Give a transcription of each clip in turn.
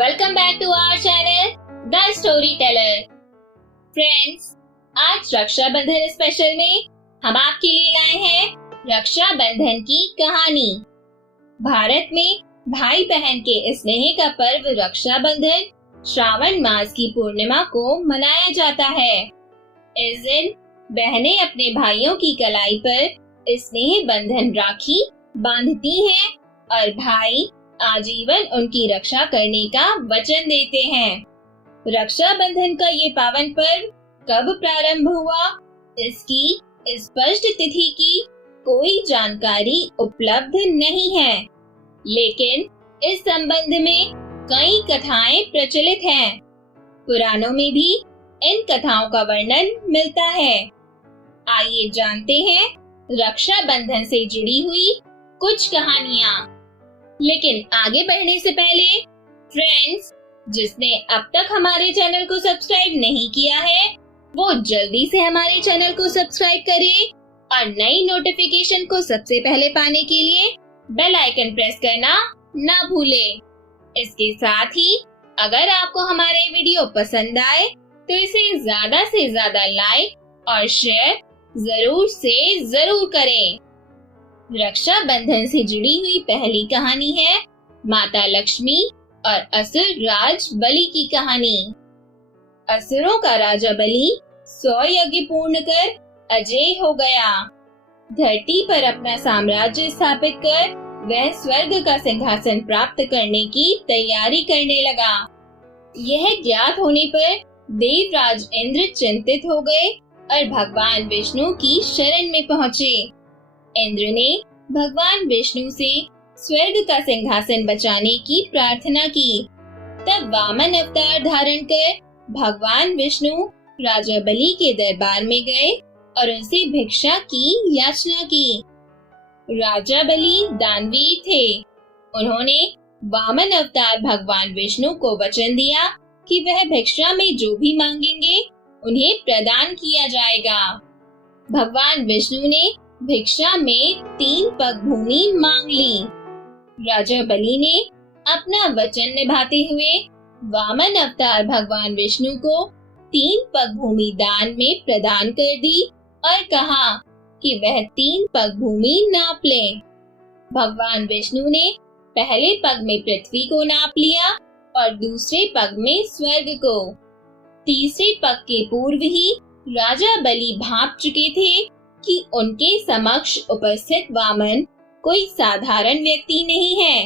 Welcome back to our channel the storyteller. Friends, आज Rakshabandhan special में हम आपके लिए लाए हैं रक्षाबंधन की कहानी। भारत में भाई बहन के स्नेह का पर्व रक्षाबंधन श्रावण मास की पूर्णिमा को मनाया जाता है। इस दिन बहनें अपने भाइयों की कलाई पर स्नेह बंधन राखी बांधती हैं और भाई आजीवन उनकी रक्षा करने का वचन देते हैं। रक्षाबंधन का ये पावन पर्व कब प्रारंभ हुआ, इसकी स्पष्ट तिथि की कोई जानकारी उपलब्ध नहीं है, लेकिन इस संबंध में कई कथाएं प्रचलित हैं। पुराणों में भी इन कथाओं का वर्णन मिलता है। आइए जानते हैं रक्षाबंधन से जुड़ी हुई कुछ कहानियां। लेकिन आगे बढ़ने से पहले फ्रेंड्स, जिसने अब तक हमारे चैनल को सब्सक्राइब नहीं किया है वो जल्दी से हमारे चैनल को सब्सक्राइब करें और नई नोटिफिकेशन को सबसे पहले पाने के लिए बेल आइकन प्रेस करना ना भूलें। इसके साथ ही अगर आपको हमारे वीडियो पसंद आए तो इसे ज्यादा से ज्यादा लाइक और शेयर जरूर से जरूर करें। रक्षाबंधन से जुड़ी हुई पहली कहानी है माता लक्ष्मी और असुर राज बलि की कहानी। असुरों का राजा बलि 100 यज्ञ पूर्ण कर अजेय हो गया। धरती पर अपना साम्राज्य स्थापित कर वह स्वर्ग का सिंहासन प्राप्त करने की तैयारी करने लगा। यह ज्ञात होने पर देवराज इंद्र चिंतित हो गए और भगवान विष्णु की शरण में पहुँचे। इंद्र ने भगवान विष्णु से स्वर्ग का सिंहासन बचाने की प्रार्थना की। तब वामन अवतार धारण कर भगवान विष्णु राजा बलि के दरबार में गए और उनसे भिक्षा की याचना की। राजा बलि दानवीर थे। उन्होंने वामन अवतार भगवान विष्णु को वचन दिया कि वह भिक्षा में जो भी मांगेंगे उन्हें प्रदान किया जाएगा। भगवान विष्णु ने भिक्षा में 3 पग भूमि मांग ली। राजा बलि ने अपना वचन निभाते हुए वामन अवतार भगवान विष्णु को 3 पग भूमि दान में प्रदान कर दी और कहा कि वह 3 पग भूमि नाप लें। भगवान विष्णु ने पहले पग में पृथ्वी को नाप लिया और दूसरे पग में स्वर्ग को। तीसरे पग के पूर्व ही राजा बलि भांप चुके थे कि उनके समक्ष उपस्थित वामन कोई साधारण व्यक्ति नहीं है।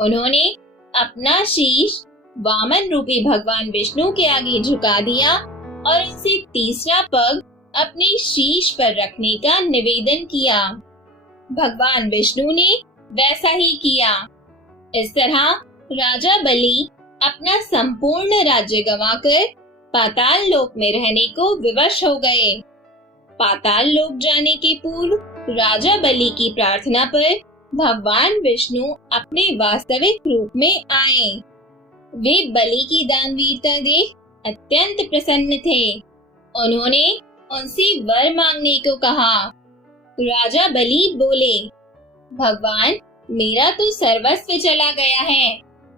उन्होंने अपना शीश वामन रूपी भगवान विष्णु के आगे झुका दिया और उनसे तीसरा पग अपने शीश पर रखने का निवेदन किया। भगवान विष्णु ने वैसा ही किया। इस तरह राजा बलि अपना संपूर्ण राज्य गंवाकर पाताल लोक में रहने को विवश हो गए। पाताल लोक जाने के पूर्व राजा बलि की प्रार्थना पर भगवान विष्णु अपने वास्तविक रूप में आए। वे बलि की दानवीरता देख अत्यंत प्रसन्न थे। उन्होंने उनसे वर मांगने को कहा। राजा बलि बोले, भगवान, मेरा तो सर्वस्व चला गया है।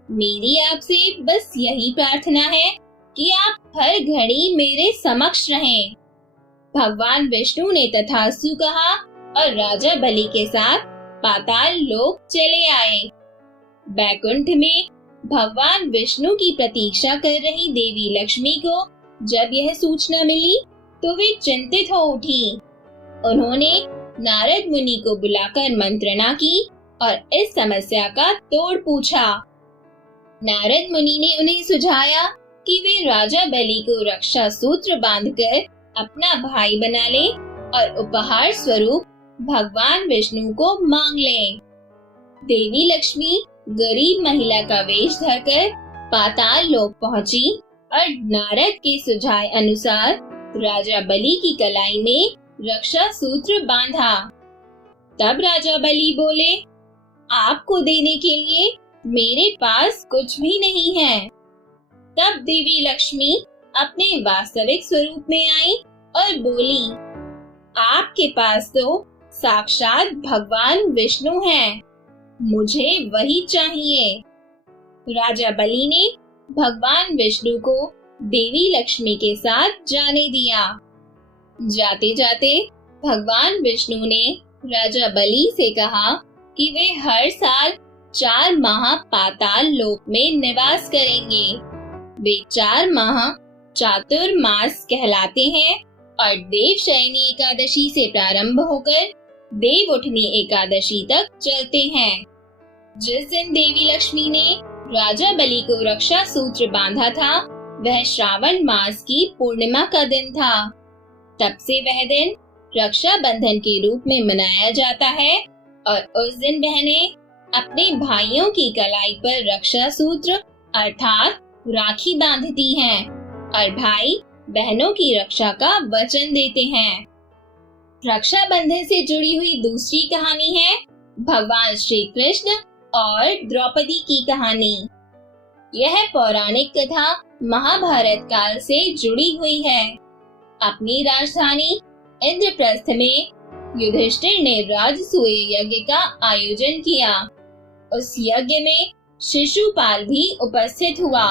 मेरी आपसे बस यही प्रार्थना है कि आप हर घड़ी मेरे समक्ष रहें। भगवान विष्णु ने तथास्तु कहा और राजा बलि के साथ पाताल लोक चले आए। बैकुंठ में भगवान विष्णु की प्रतीक्षा कर रही देवी लक्ष्मी को जब यह सूचना मिली तो वे चिंतित हो उठी। उन्होंने नारद मुनि को बुलाकर मंत्रणा की और इस समस्या का तोड़ पूछा। नारद मुनि ने उन्हें सुझाया कि वे राजा बलि को रक्षा सूत्र बांधकर अपना भाई बना ले और उपहार स्वरूप भगवान विष्णु को मांग लें। देवी लक्ष्मी गरीब महिला का वेश धरकर पाताल लोक पहुंची और नारद के सुझाव अनुसार राजा बलि की कलाई में रक्षा सूत्र बांधा। तब राजा बलि बोले, आपको देने के लिए मेरे पास कुछ भी नहीं है। तब देवी लक्ष्मी अपने वास्तविक स्वरूप में आई और बोली, आपके पास तो साक्षात भगवान विष्णु हैं, मुझे वही चाहिए। राजा बलि ने भगवान विष्णु को देवी लक्ष्मी के साथ जाने दिया। जाते जाते भगवान विष्णु ने राजा बलि से कहा कि वे हर साल 4 माह पाताल लोक में निवास करेंगे। वे 4 माह चातुर्मास कहलाते हैं और देवशयनी एकादशी से प्रारंभ होकर देव उठनी एकादशी तक चलते हैं। जिस दिन देवी लक्ष्मी ने राजा बलि को रक्षा सूत्र बांधा था, वह श्रावण मास की पूर्णिमा का दिन था। तब से वह दिन रक्षा बंधन के रूप में मनाया जाता है और उस दिन बहनें अपने भाइयों की कलाई पर रक्षा सूत्र अर्थात राखी बांधती हैं और भाई बहनों की रक्षा का वचन देते हैं। रक्षा बंधन से जुड़ी हुई दूसरी कहानी है भगवान श्री कृष्ण और द्रौपदी की कहानी। यह पौराणिक कथा महाभारत काल से जुड़ी हुई है। अपनी राजधानी इंद्रप्रस्थ में युधिष्ठिर ने राजसूय यज्ञ का आयोजन किया। उस यज्ञ में शिशुपाल भी उपस्थित हुआ।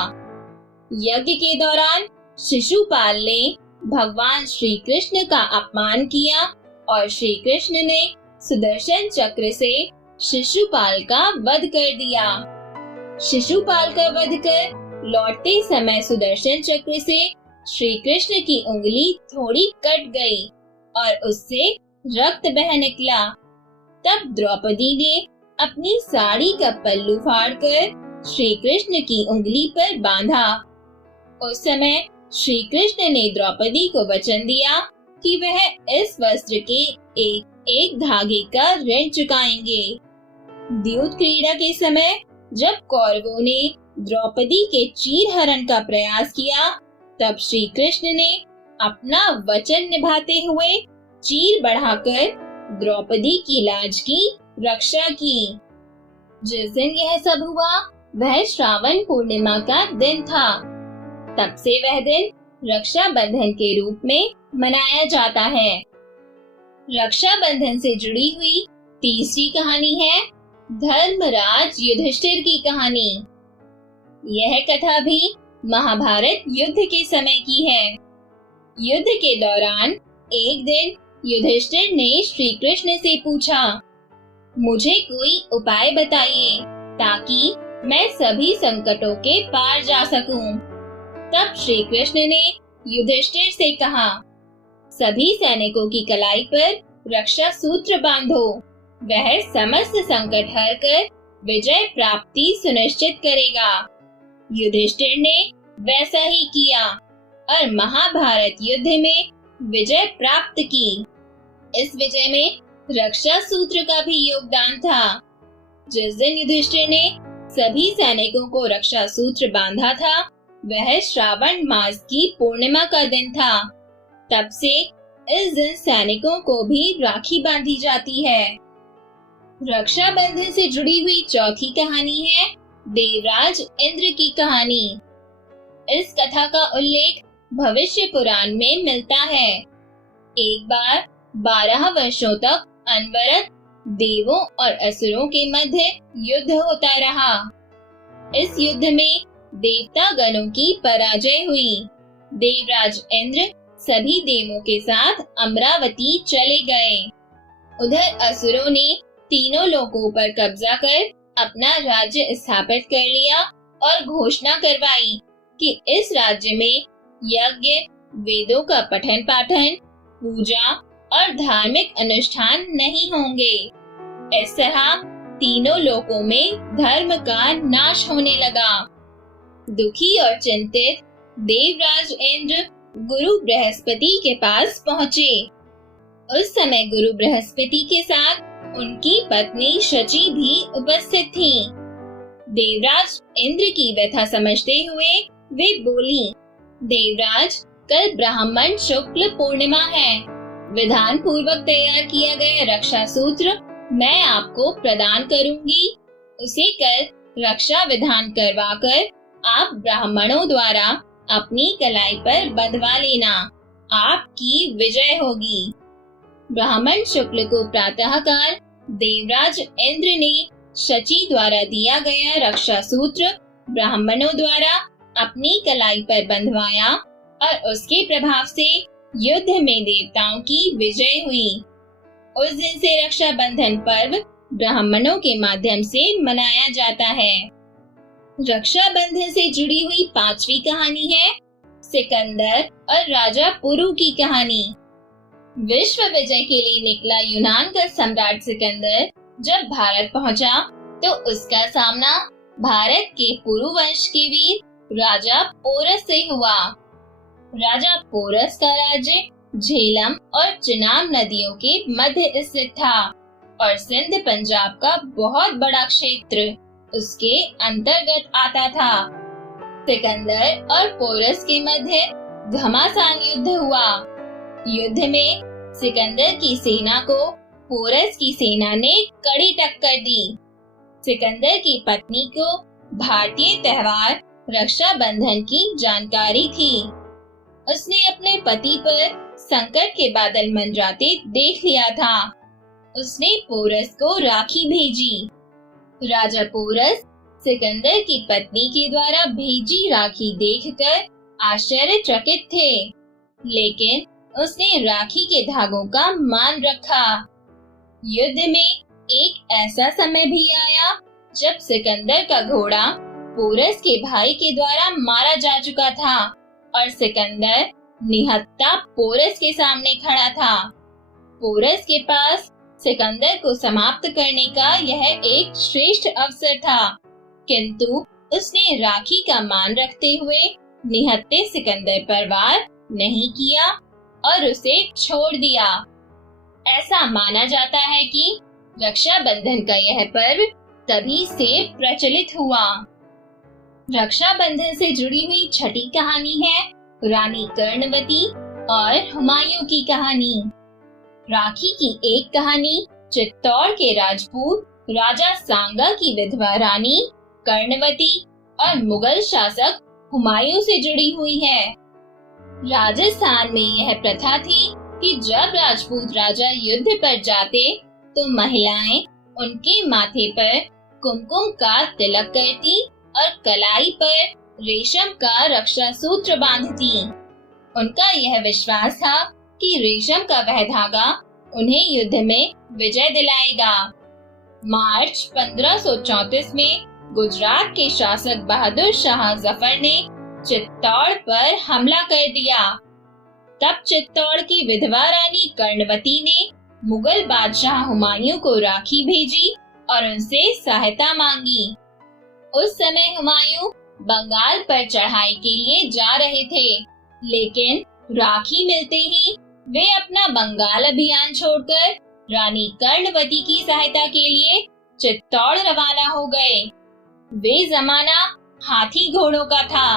यज्ञ के दौरान शिशुपाल ने भगवान श्री कृष्ण का अपमान किया और श्री कृष्ण ने सुदर्शन चक्र से शिशुपाल का वध कर दिया। शिशुपाल का वध कर लौटते समय सुदर्शन चक्र से श्री कृष्ण की उंगली थोड़ी कट गई और उससे रक्त बह निकला। तब द्रौपदी ने अपनी साड़ी का पल्लू फाड़कर श्री कृष्ण की उंगली पर बांधा। उस समय श्री कृष्ण ने द्रौपदी को वचन दिया कि वह इस वस्त्र के एक एक धागे का ऋण चुकाएंगे। द्यूत क्रीड़ा के समय जब कौरवों ने द्रौपदी के चीरहरण का प्रयास किया, तब श्री कृष्ण ने अपना वचन निभाते हुए चीर बढ़ाकर द्रौपदी की लाज की रक्षा की। जिस दिन यह सब हुआ वह श्रावण पूर्णिमा का दिन था। तब से वह दिन रक्षा बंधन के रूप में मनाया जाता है। रक्षा बंधन से जुड़ी हुई तीसरी कहानी है धर्मराज युधिष्ठिर की कहानी। यह कथा भी महाभारत युद्ध के समय की है। युद्ध के दौरान एक दिन युधिष्ठिर ने श्री कृष्ण से पूछा, मुझे कोई उपाय बताइए ताकि मैं सभी संकटों के पार जा सकूं। तब श्री कृष्ण ने युधिष्ठिर से कहा, सभी सैनिकों की कलाई पर रक्षा सूत्र बांधो। वह समस्त संकट हर कर विजय प्राप्ति सुनिश्चित करेगा। युधिष्ठिर ने वैसा ही किया और महाभारत युद्ध में विजय प्राप्त की। इस विजय में रक्षा सूत्र का भी योगदान था। जिस दिन युधिष्ठिर ने सभी सैनिकों को रक्षा सूत्र बांधा था, वह श्रावण मास की पूर्णिमा का दिन था। तब से इस दिन सैनिकों को भी राखी बांधी जाती है। रक्षा बंधन से जुड़ी हुई चौथी कहानी है देवराज इंद्र की कहानी। इस कथा का उल्लेख भविष्य पुराण में मिलता है। एक बार 12 वर्षों तक अनवरत देवों और असुरों के मध्य युद्ध होता रहा। इस युद्ध में देवता गणों की पराजय हुई। देवराज इंद्र सभी देवों के साथ अमरावती चले गए। उधर असुरों ने तीनों लोकों पर कब्जा कर अपना राज्य स्थापित कर लिया और घोषणा करवाई कि इस राज्य में यज्ञ, वेदों का पठन पाठन, पूजा और धार्मिक अनुष्ठान नहीं होंगे। इस तरह तीनों लोकों में धर्म का नाश होने लगा। दुखी और चिंतित देवराज इंद्र गुरु बृहस्पति के पास पहुँचे। उस समय गुरु बृहस्पति के साथ उनकी पत्नी शची भी उपस्थित थीं। देवराज इंद्र की व्यथा समझते हुए वे बोली, देवराज, कल ब्राह्मण शुक्ल पूर्णिमा है। विधान पूर्वक तैयार किया गया रक्षा सूत्र मैं आपको प्रदान करूंगी। उसे कल रक्षा विधान करवाकर आप ब्राह्मणों द्वारा अपनी कलाई पर बंधवा लेना। आपकी विजय होगी। ब्राह्मण शुक्ल को प्रातःकाल देवराज इंद्र ने शची द्वारा दिया गया रक्षा सूत्र ब्राह्मणों द्वारा अपनी कलाई पर बंधवाया और उसके प्रभाव से युद्ध में देवताओं की विजय हुई। उस दिन से रक्षाबंधन पर्व ब्राह्मणों के माध्यम से मनाया जाता है। रक्षाबंधन से जुड़ी हुई 5वीं कहानी है सिकंदर और राजा पुरु की कहानी। विश्व विजय के लिए निकला यूनान का सम्राट सिकंदर जब भारत पहुंचा तो उसका सामना भारत के पुरु वंश के वीर राजा पोरस से हुआ। राजा पोरस का राज्य झेलम और चिनाब नदियों के मध्य स्थित था और सिंध पंजाब का बहुत बड़ा क्षेत्र उसके अंतर्गत आता था। सिकंदर और पोरस के मध्य घमासान युद्ध हुआ। युद्ध में सिकंदर की सेना को पोरस की सेना ने कड़ी टक्कर दी। सिकंदर की पत्नी को भारतीय त्योहार रक्षाबंधन की जानकारी थी। उसने अपने पति पर संकट के बादल मंडराते देख लिया था। उसने पोरस को राखी भेजी। राजा पोरस सिकंदर की पत्नी के द्वारा भेजी राखी देखकर आश्चर्यचकित थे, लेकिन उसने राखी के धागों का मान रखा। युद्ध में एक ऐसा समय भी आया जब सिकंदर का घोड़ा पोरस के भाई के द्वारा मारा जा चुका था और सिकंदर निहत्था पोरस के सामने खड़ा था। पोरस के पास सिकंदर को समाप्त करने का यह एक श्रेष्ठ अवसर था, किंतु उसने राखी का मान रखते हुए निहत्थे सिकंदर पर वार नहीं किया और उसे छोड़ दिया। ऐसा माना जाता है कि रक्षाबंधन का यह पर्व तभी से प्रचलित हुआ। रक्षाबंधन से जुड़ी हुई 6ठी कहानी है रानी कर्णवती और हुमायूं की कहानी। राखी की एक कहानी चित्तौड़ के राजपूत राजा सांगा की विधवा रानी कर्णवती और मुगल शासक हुमायूं से जुड़ी हुई है। राजस्थान में यह प्रथा थी कि जब राजपूत राजा युद्ध पर जाते तो महिलाएं उनके माथे पर कुमकुम का तिलक करती और कलाई पर रेशम का रक्षा सूत्र बांधती। उनका यह विश्वास था कि रेशम का वह धागा उन्हें युद्ध में विजय दिलाएगा। मार्च 1534 में गुजरात के शासक बहादुर शाह जफर ने चित्तौड़ पर हमला कर दिया। तब चित्तौड़ की विधवा रानी कर्णवती ने मुगल बादशाह हुमायूं को राखी भेजी और उनसे सहायता मांगी। उस समय हुमायूं बंगाल पर चढ़ाई के लिए जा रहे थे, लेकिन राखी मिलते ही वे अपना बंगाल अभियान छोड़कर रानी कर्णवती की सहायता के लिए चित्तौड़ रवाना हो गए। वे जमाना हाथी घोड़ों का था।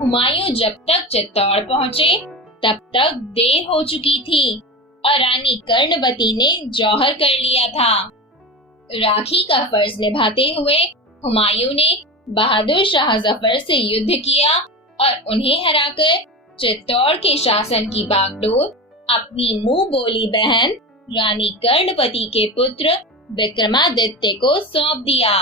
हुमायूं जब तक चित्तौड़ पहुंचे तब तक देर हो चुकी थी और रानी कर्णवती ने जौहर कर लिया था। राखी का फर्ज निभाते हुए हुमायूं ने बहादुर शाह जफर से युद्ध किया और उन्हें हराकर चित्तौड़ के शासन की बागडोर अपनी मुंह बोली बहन रानी कर्णवती के पुत्र विक्रमादित्य को सौंप दिया।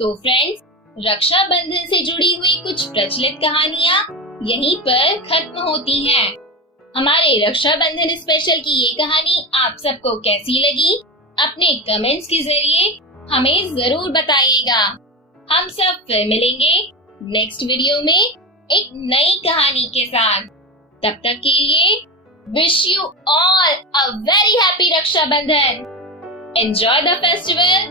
तो फ्रेंड्स, रक्षाबंधन से जुड़ी हुई कुछ प्रचलित कहानियाँ यहीं पर खत्म होती हैं। हमारे रक्षाबंधन स्पेशल की ये कहानी आप सबको कैसी लगी? अपने कमेंट्स के जरिए हमें जरूर बताइएगा। हम सब फिर मिलेंगे नेक्स्ट वीडियो में एक नई कहानी के साथ। तब तक के लिए wish you all a very happy Rakshabandhan. Enjoy the festival